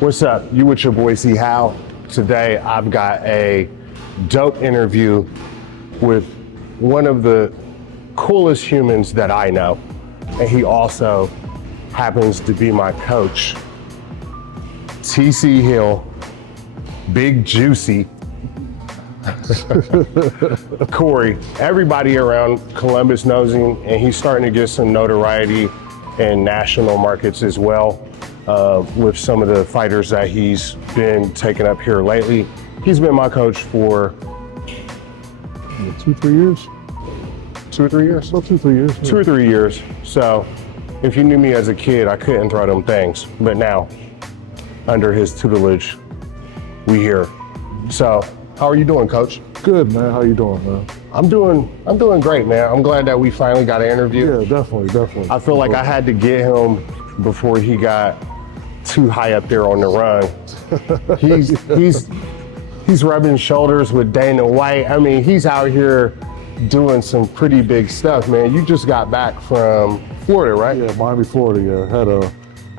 What's up? You with your boy C How. Today I've got a dope interview with one of the coolest humans that I know. And he also happens to be my coach. TC Hill, Big Juicy. Corey, everybody around Columbus knows him, and he's starting to get some notoriety in national markets as well. With some of the fighters that he's been taking up here lately. He's been my coach for 2-3 years. 2 or 3 years? About 2-3 years. Yeah. 2 or 3 years. So if you knew me as a kid, I couldn't throw them things. But now, under his tutelage, we here. So how are you doing, Coach? Good, man. How you doing, man? I'm doing great, man. I'm glad that we finally got an interview. Yeah, definitely. I feel like I had to get him before he got too high up there on the run. He's rubbing shoulders with Dana White. I mean, he's out here doing some pretty big stuff, man. You just got back from Florida, right? Yeah, Miami, Florida. Yeah,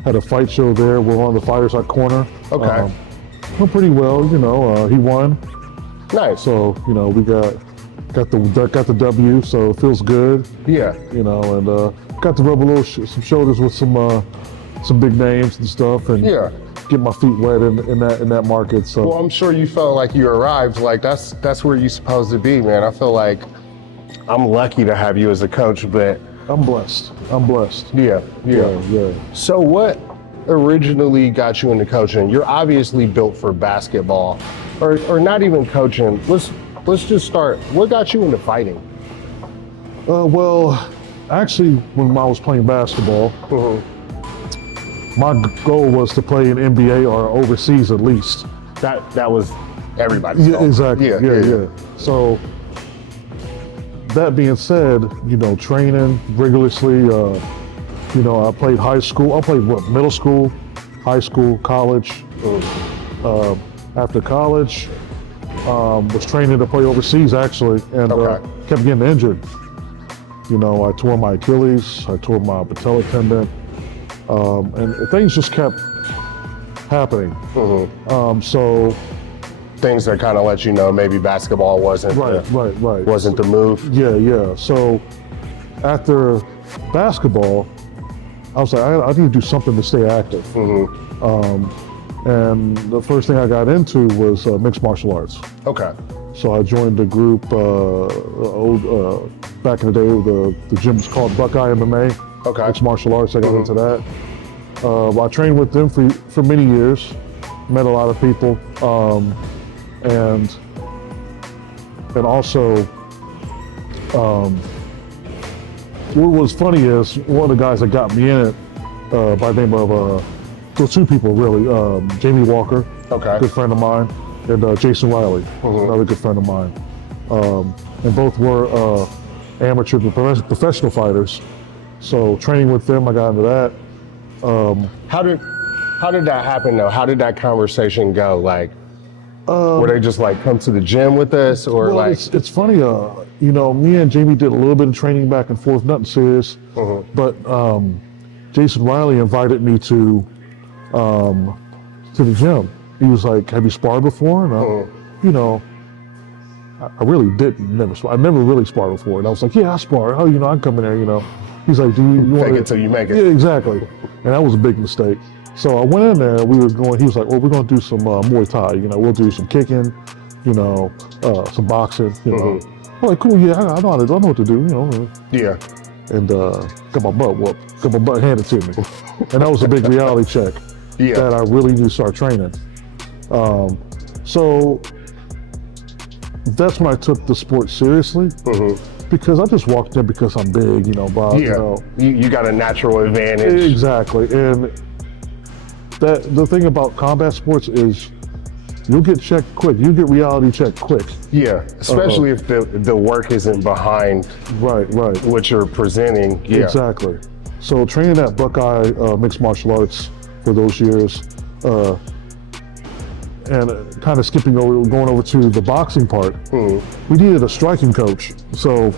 had a fight show there. We're on the Fireside Corner. Okay. Went pretty well, you know. He won, Nice. so you know we got the W, so it feels good, Yeah. you know, and got to rub a little some shoulders with some big names and stuff, and Yeah. get my feet wet in that market. So Well, I'm sure you felt like you arrived. Like that's where you're supposed to be, man. I feel like I'm lucky to have you as a coach, but I'm blessed. yeah. Yeah. So what originally got you into coaching? You're obviously built for basketball, or not even coaching. Let's just start. What got you into fighting? Well, actually, when I was playing basketball, my goal was to play in NBA or overseas at least. That was everybody's Yeah, goal. exactly. Yeah. So that being said, you know, training rigorously. You know, I played high school. I played middle school, high school, college. After college, was training to play overseas actually, and Okay. kept getting injured. You know, I tore my Achilles, I tore my patella tendon, and things just kept happening. So Things that kind of let you know maybe basketball wasn't right. wasn't the move. Yeah. So after basketball, I was like, I need to do something to stay active. And the first thing I got into was mixed martial arts. Okay. So I joined a group back in the day. The gym was called Buckeye MMA. Okay. Mixed martial arts. I got into that. I trained with them for many years. Met a lot of people, and also. What was funny is one of the guys that got me in it, by the name of, two people really, Jamie Walker, Okay. good friend of mine, and Jason Riley, another good friend of mine. And both were amateur professional fighters. So training with them, I got into that. How did that happen though? How did that conversation go? Like, were they just like come to the gym with us, or Well, like? it's funny, you know, me and Jamie did a little bit of training back and forth, nothing serious, but Jason Riley invited me to the gym. He was like, "Have you sparred before?" And you know, I really didn't, I never really sparred before, and I was like, "Yeah, I spar. Oh, you know, I come in there, you know." He's like, "Do you want Fake it till you make it. Yeah, exactly. And that was a big mistake. So I went in there, he was like, "Well, we're gonna do some Muay Thai, you know, we'll do some kicking, you know, some boxing, you know." I'm like, "Cool, yeah, I know what to do, you know." Yeah. And got my butt whooped, got my butt handed to me. And that was a big reality check Yeah. that I really need to start training. So that's when I took the sport seriously, because I just walked in because I'm big, you know, Bob, you know. You got a natural advantage. Exactly, and the thing about combat sports is you'll get checked quick. You get reality checked quick. Yeah, especially if the work isn't behind Right. what you're presenting. Yeah. Exactly. So training at Buckeye Mixed Martial Arts for those years, and kind of going over to the boxing part, we needed a striking coach. So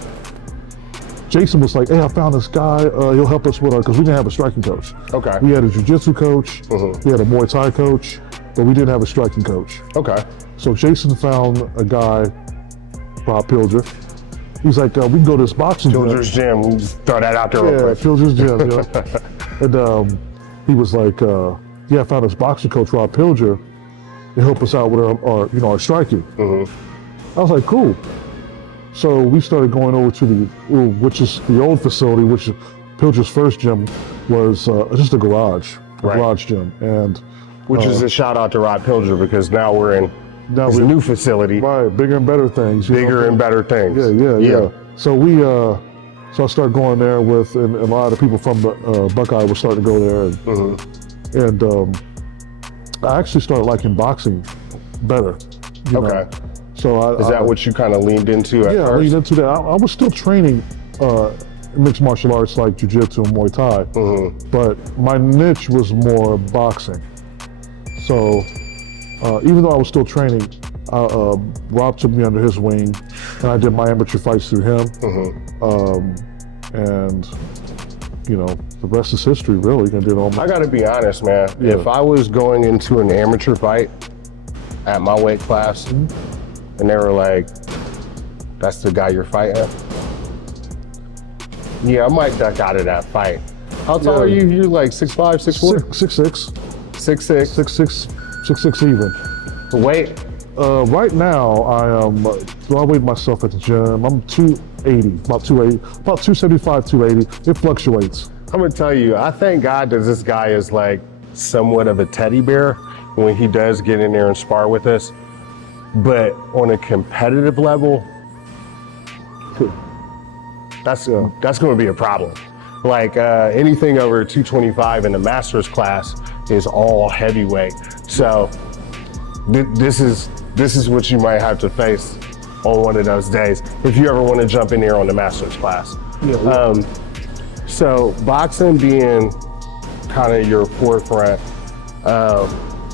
Jason was like, hey, I found this guy, he'll help us with because we didn't have a striking coach. Okay. We had a jiu-jitsu coach, we had a Muay Thai coach, but we didn't have a striking coach. Okay. So Jason found a guy, Rob Pilger. He's like, we can go to this boxing Pilger's gym. We'll just throw that out there real quick. Pilger's gym, And he was like, I found this boxing coach, Rob Pilger, to help us out with our striking. I was like, cool. So we started going over to which is the old facility, which Pilger's first gym was just a garage gym. And which is a shout out to Rob Pilger because now we're in his new facility. Right, bigger and better things. Bigger and better things. Yeah. So so I started going there with, and a lot of the people from the Buckeye were starting to go there. And I actually started liking boxing better. You know? So is that what you kind of leaned into at first? Yeah, leaned into that. I was still training mixed martial arts like jiu-jitsu and Muay Thai, but my niche was more boxing. So even though I was still training, Rob took me under his wing, and I did my amateur fights through him. And the rest is history, really. I gotta be honest, man. Yeah. If I was going into an amateur fight at my weight class, and they were like, "That's the guy you're fighting," yeah, I might duck out of that fight. How tall are you? You're like 6'5", 6'4"? 6'6". 6'6". 6'6" even. The weight? Right now, I weighed myself at the gym. I'm 280, about 275, 280. It fluctuates. I'm gonna tell you, I thank God that this guy is like somewhat of a teddy bear when he does get in there and spar with us. But on a competitive level, that's gonna be a problem. Like anything over 225 in the master's class is all heavyweight. So this is what you might have to face on one of those days if you ever want to jump in there on the master's class. So boxing being kind of your forefront,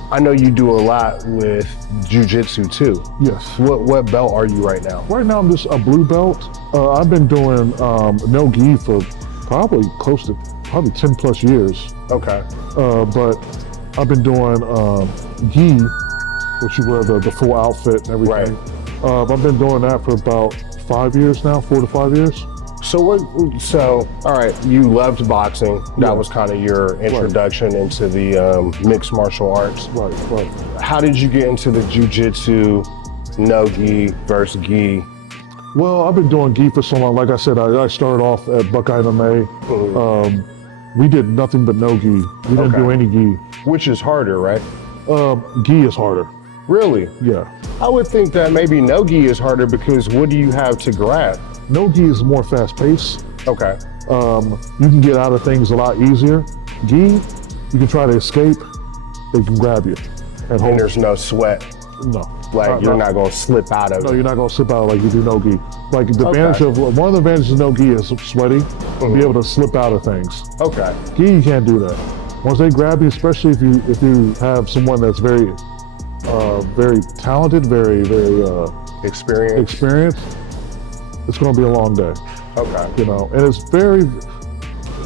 I know you do a lot with jiu-jitsu too. Yes. What belt are you right now? Right now I'm just a blue belt. I've been doing no gi for probably 10 plus years. Okay. But I've been doing gi, which you wear the full outfit and everything. Right. I've been doing that for about 5 years now, 4 to 5 years. So all right, you loved boxing. That was kind of your introduction into the mixed martial arts. Right. How did you get into the jiu-jitsu, no gi versus gi? Well, I've been doing gi for so long. Like I said, I started off at Buckeye MMA. We did nothing but no gi. We didn't do any gi. Which is harder, right? Gi is harder. Really? Yeah. I would think that maybe no gi is harder because what do you have to grab? No gi is more fast paced. Okay. You can get out of things a lot easier. Gi, you can try to escape, they can grab you. And there's no sweat. No. Like you're not gonna slip out of it. No, you're not gonna slip out like you do no gi. Like the advantage of, one of the advantages of no gi is sweaty, be able to slip out of things. Okay. Gi, you can't do that. Once they grab you, especially if you have someone that's very talented, very experienced, it's going to be a long day. Okay. And it's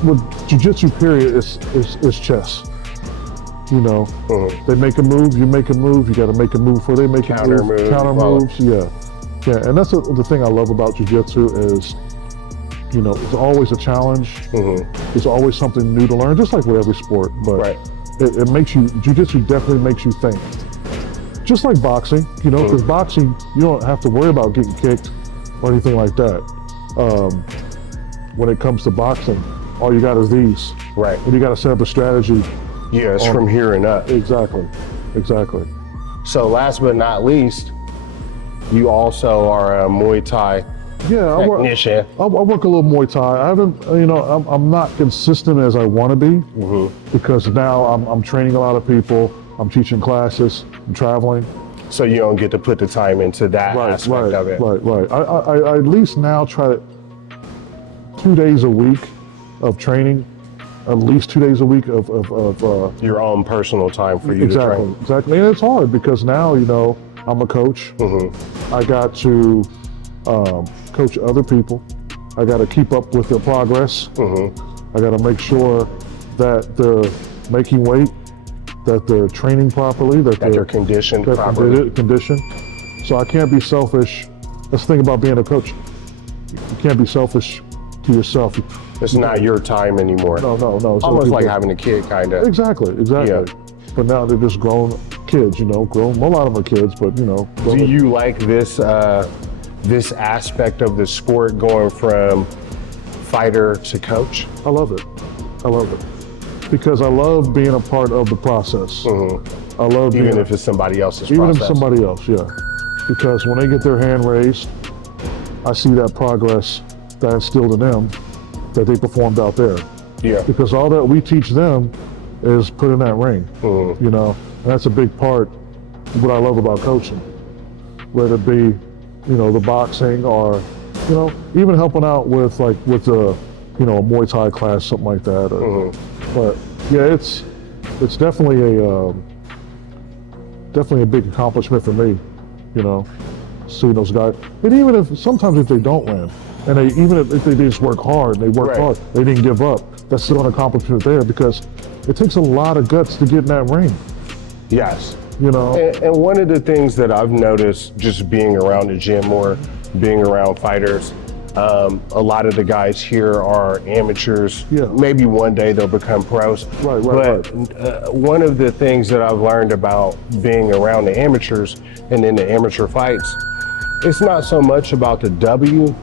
with jiu-jitsu period, it's chess. They make a move, you make a move, you got to make a move before they make a move. Counter moves, yeah. And that's the thing I love about jiu-jitsu is, it's always a challenge. It's always something new to learn, just like with every sport. But it makes you, jiu-jitsu definitely makes you think. Just like boxing, because boxing, you don't have to worry about getting kicked or anything like that. When it comes to boxing, all you got is these. Right. And you got to set up a strategy. Yeah, it's from here and up. Exactly. So last but not least, you also are a Muay Thai technician. I work a little Muay Thai. I haven't, I'm not consistent as I want to be because now I'm training a lot of people. I'm teaching classes. I'm traveling. So you don't get to put the time into that aspect of it. Right. I at least now try 2 days a week of training, at least 2 days a week of your own personal time for you to train. Exactly. And it's hard because now, I'm a coach. I got to coach other people. I got to keep up with their progress. I got to make sure that they're making weight, that they're training properly, that they're conditioned properly. Conditioned. So I can't be selfish. That's the thing about being a coach. You can't be selfish to yourself. It's not your time anymore. No. It's almost like having a kid, kind of. Exactly. Yeah. But now they're just grown kids, grown. A lot of them are kids, but Do you like this this aspect of the sport, going from fighter to coach? I love it. Because I love being a part of the process. I love Even if it's somebody else's even process. if somebody else, yeah. Because when they get their hand raised, I see that progress that instilled in them that they performed out there. Yeah. Because all that we teach them is put in that ring, and that's a big part of what I love about coaching. Whether it be, the boxing or, even helping out with a Muay Thai class, something like that. But yeah, it's definitely a big accomplishment for me, seeing those guys. And even if they don't win, and even if they just work hard, hard, they didn't give up, that's still an accomplishment there, because it takes a lot of guts to get in that ring. Yes. And one of the things that I've noticed just being around the gym or being around fighters, a lot of the guys here are amateurs. Yeah. Maybe one day they'll become pros. But one of the things that I've learned about being around the amateurs and in the amateur fights, it's not so much about the W,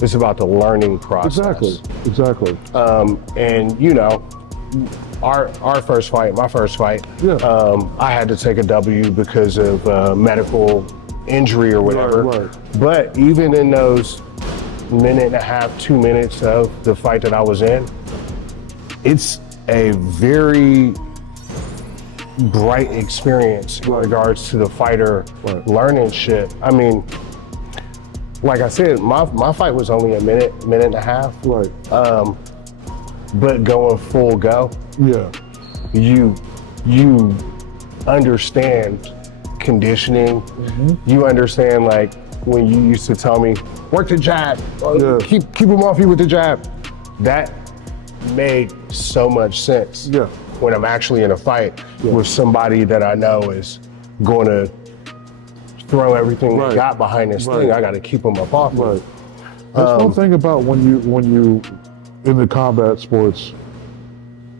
it's about the learning process. Exactly. And our first fight, my first fight, I had to take a W because of medical injury or whatever. Right. But even in those minute and a half, 2 minutes of the fight that I was in, it's a very bright experience in regards to the fighter learning shit. I mean, like I said, my fight was only a minute and a half. Right. But going full go, you understand conditioning. You understand, like, when you used to tell me, work the jab, keep them off you with the jab. That made so much sense when I'm actually in a fight with somebody that I know is going to throw everything they got behind this thing. I got to keep them up off me. That's one thing about when you in the combat sports,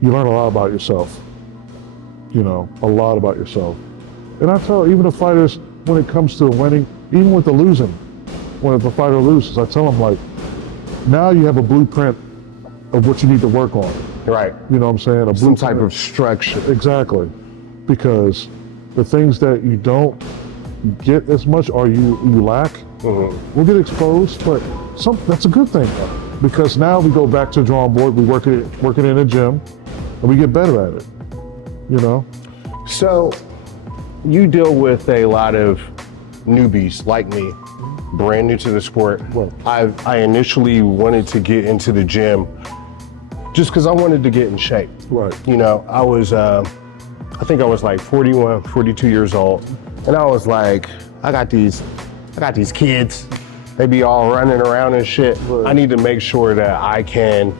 you learn a lot about yourself. A lot about yourself. And I tell even the fighters, when it comes to winning, even with the losing, when the fighter loses, I tell them, like, now you have a blueprint of what you need to work on. Right. You know what I'm saying? Some type of structure. Exactly. Because the things that you don't get as much or you lack will get exposed, but that's a good thing, because now we go back to the drawing board, we work it in a gym, and we get better at it, So you deal with a lot of newbies like me, brand new to the sport. I initially wanted to get into the gym just because I wanted to get in shape. Right. I was, I think I was like 41, 42 years old, and I was like, I got these kids. They be all running around and shit. Right. I need to make sure that I can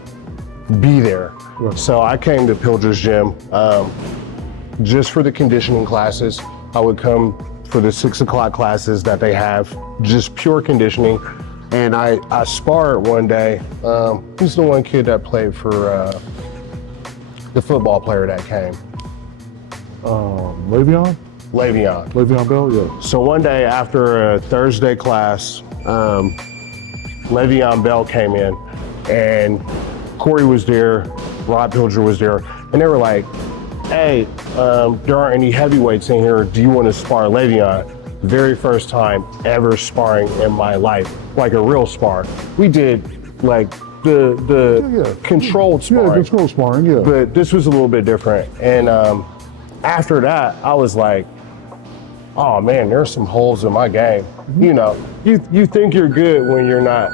be there. Right. So I came to Pilger's Gym just for the conditioning classes. I would come for the 6 o'clock classes that they have, just pure conditioning. And I sparred one day. He's the one kid that played for the football player that came. Le'Veon Bell, yeah. So one day after a Thursday class, Le'Veon Bell came in, and Corey was there, Rod Pilger was there, and they were like, hey, there aren't any heavyweights in here. Do you want to spar Le'Veon? Very first time ever sparring in my life, like a real spar. We did like the controlled sparring. Yeah, controlled sparring, yeah. But this was a little bit different. And after that, I was like, oh man, there's some holes in my game. You think you're good when you're not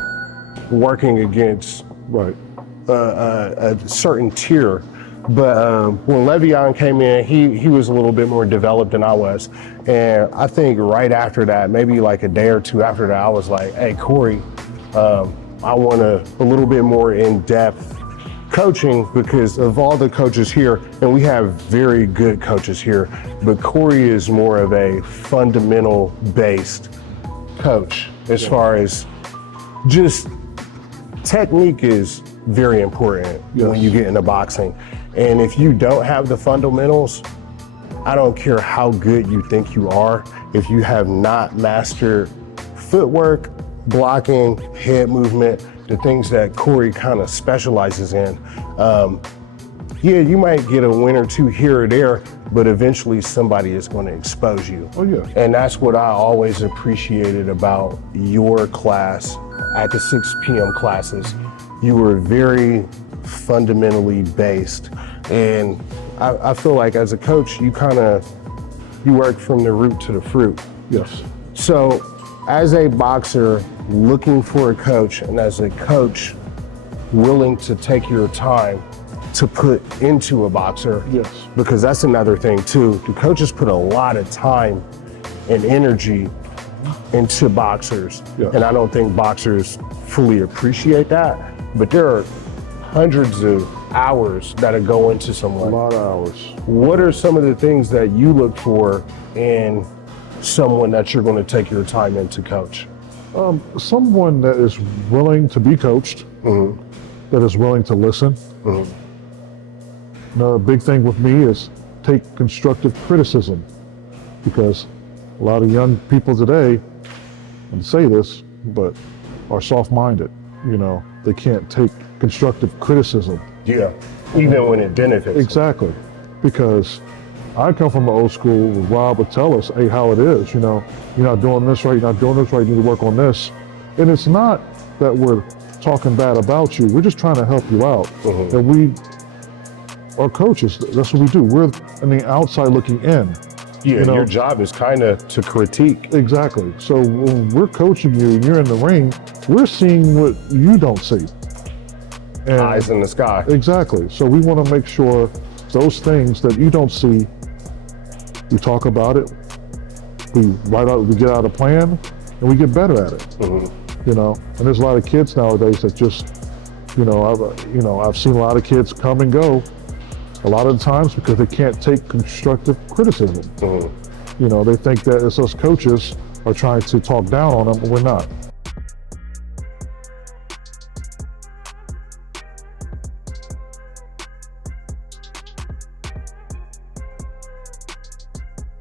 working against a certain tier. But when Le'Veon came in, he was a little bit more developed than I was. And I think right after that, maybe like a day or two after that, I was like, hey, Corey, I want a little bit more in-depth coaching because of all the coaches here, and we have very good coaches here, but Corey is more of a fundamental based coach as far as just technique is very important when you get into boxing. And if you don't have the fundamentals, I don't care how good you think you are, if you have not mastered footwork, blocking, head movement, the things that Corey kind of specializes in. Yeah, you might get a win or two here or there, but eventually somebody is going to expose you. Oh yeah. And that's what I always appreciated about your class at the 6 p.m. classes. You were very fundamentally based. And I feel like as a coach, you work from the root to the fruit. Yes. So as a boxer looking for a coach, and as a coach willing to take your time to put into a boxer, Yes. because that's another thing too. The coaches put a lot of time and energy into boxers, Yes. and I don't think boxers fully appreciate that, but there are hundreds of hours that go into A someone. lot of hours. What are some of the things that you look for in someone that you're going to take your time in to coach? Someone that is willing to be coached, that is willing to listen. Another big thing with me is take constructive criticism, because a lot of young people today, and say this, but are soft-minded. They can't take constructive criticism. Yeah, even when it benefits. Exactly, because I come from an old school where Rob would tell us, hey, how it is, you're not doing this right, you're not doing this right, you need to work on this. And it's not that we're talking bad about you, we're just trying to help you out. And we are coaches, that's what we do. We're on the outside looking in. Yeah, your job is kind of to critique. Exactly. So when we're coaching you and you're in the ring, we're seeing what you don't see. And Eyes in the sky. exactly. So we want to make sure those things that you don't see, we talk about it, we get out a plan, and we get better at it. And there's a lot of kids nowadays that just, I've seen a lot of kids come and go a lot of the times because they can't take constructive criticism. They think that it's us coaches are trying to talk down on them, but we're not.